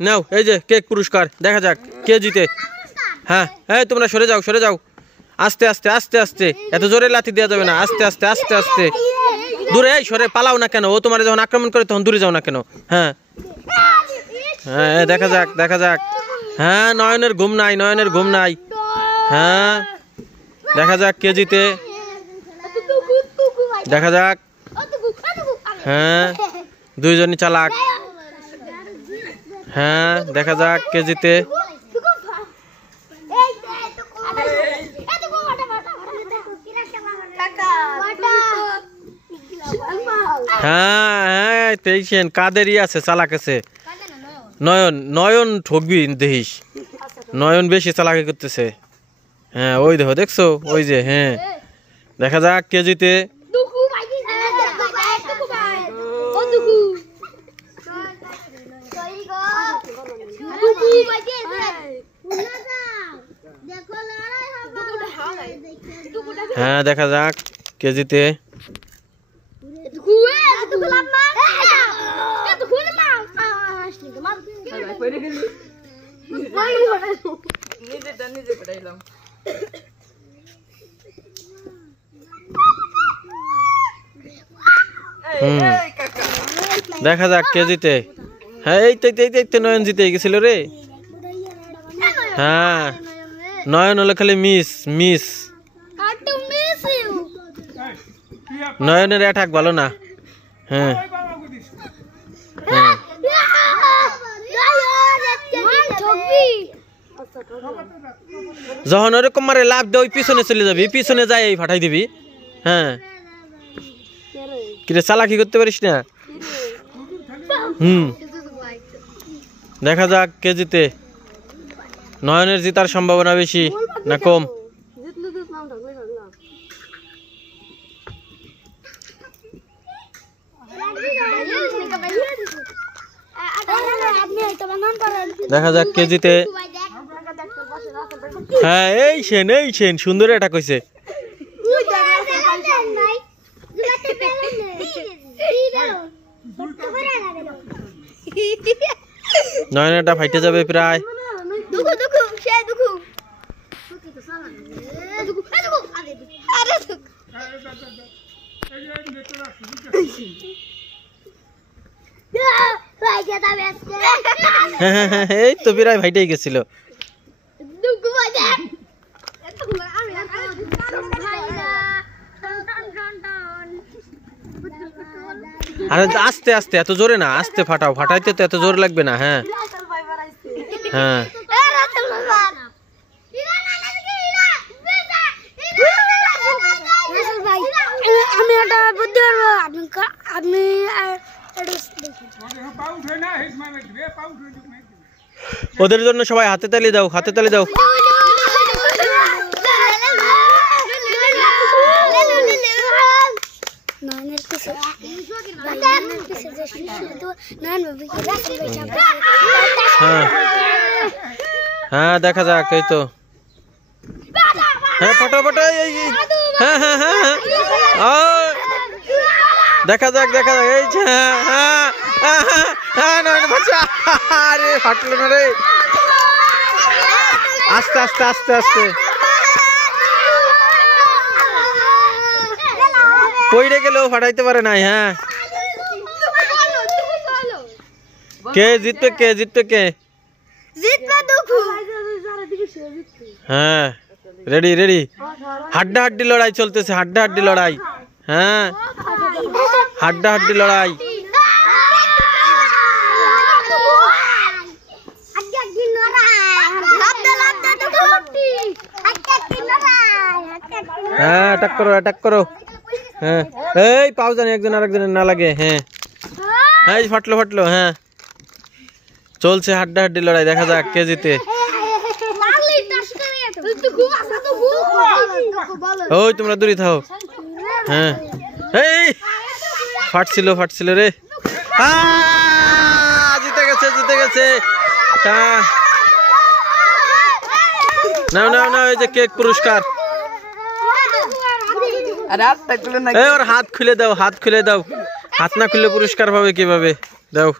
নাও এই যে কেক পুরস্কার দেখা যাক কে জিতে হ্যাঁ এই তোমরা সরে যাও আস্তে আস্তে আস্তে আস্তে এত জোরে লাথি দেওয়া যাবে না আস্তে আস্তে আস্তে আস্তে দূরে এই সরে পালাও না কেন ও তোমার যখন আক্রমণ করে তখন দূরে যাও না কেন হ্যাঁ হ্যাঁ দেখা যাক হ্যাঁ নয়নের ঘুম নাই হ্যাঁ দেখা যাক কে জিতে দেখা যাক হ্যাঁ দুইজনই চালাক হ্যাঁ দেখা যাক কে জিতে হ্যাঁ তেইশেন কাদেরই আছে চালাক আছে নয়ন ঠকবি দেখিস নয়ন বেশি চালাকি করতেছে হ্যাঁ ওই দেখছো ওই যে হ্যাঁ দেখা যাক কে জিতে হ্যাঁ দেখা যাক কে জিতে দেখা যাক কে জিতে হ্যাঁ এই নয়ন জিতে গেছিল রে হ্যাঁ নয়ন হলো খালি মিস নয়নের অ্যাটাক ভালো না হ্যাঁ যখন ওরকম মারে লাভ দেয় পিছনে চলে যাবি পিছনে যাই এই ফাটাই দিবি হ্যাঁ কিরে চালাকি করতে পারিস না দেখা যাক কে জিতে নয়নের জিতার সম্ভাবনা বেশি না কম দেখা যাক কে জিতে হ্যাঁ এই সেন সুন্দর এটা কইছে নয়নটা ফাইটে যাবে প্রায় এই তো প্রায় ফাইটেই গেছিল আরে আস্তে আস্তে এত জোরে না আস্তে ফাটাও ফাটাইতে তো এত জোর লাগবে না হ্যাঁ হ্যাঁ আমি এটা বুদ্ধি করবো আপনি ওদের জন্য সবাই হাতে তালি দাও হ্যাঁ দেখা যাক এই তো হ্যাঁ ফটো হ্যাঁ দেখা যাক এই আরে ফাটলো না রে আস্তে পইড়ে গেলেও ফাটাইতে পারে নাই হ্যাঁ কে জিতবে হ্যাঁ রেডি হাড্ডাহাড্ডি লড়াই চলতেছে হ্যাঁ হাড্ডাহাড্ডি লড়াই হ্যাঁ অ্যাটাক করো হ্যাঁ এই পাও জানি একজন আরেকজনের না লাগে হ্যাঁ এই ফাটলো হ্যাঁ চলছে হাড্ডাহাড্ডি লড়াই দেখা যাক কে জিতে ওই তোমরা দূরে থাও হ্যাঁ এই ফাটছিল রে জিতে গেছে নাও এই যে কেক পুরস্কার ওর হাত খুলে দাও হাত না খুললে পুরস্কার পাবে কিভাবে দাও